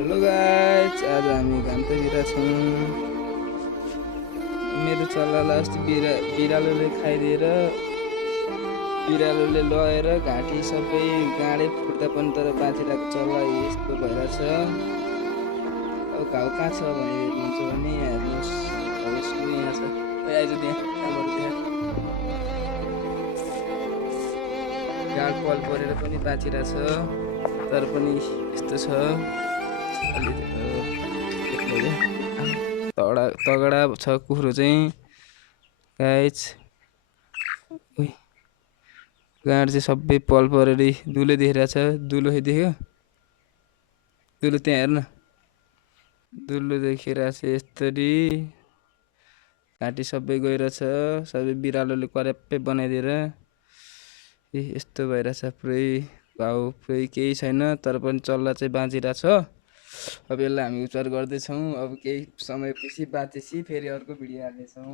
Hello guys, आज हामी घामतिर छौँ। मेरो चल्लालाई अस्ति बिरालोले खाइदिएर बिरालोले लगेर घाँटी सबै गाडे फुट्दा पनि तर बाँचिरहेको चल्ला यस्तो भइरहेछ। अब घाउ कहाँ छ भने हेर्नुहुन्छ भने यहाँ हेर्नुहोस्, अब यसको यहाँ छ। आइज त्यहाँ कहाँबाट त्यहाँ गाड पल परेर पनि बाँचिरहेछ, तर पनि यस्तो छ। तगडा छ कुखुरो चाहिँ गाइस। गाड चाहिँ सबै पल परेर दुलो देखिरहेछ। दुलो देख्यो, दुलो त्यहाँ हेर्न, दुलो देखिरहेछ यस्तरी। घाँटी सबै गइरहेछ, सबै बिरालोले कर्याप्पै बनाइदिएर यस्तो भइरहेछ। पुरै घाउ पुरै केही छैन, तर पनि चल्ला चाहिँ बाँचिरहेछ। अब यसलाई हामी उपचार गर्दैछौँ। अब केही समयपछि बाँचेपछि फेरि अर्को भिडियो हाल्नेछौँ।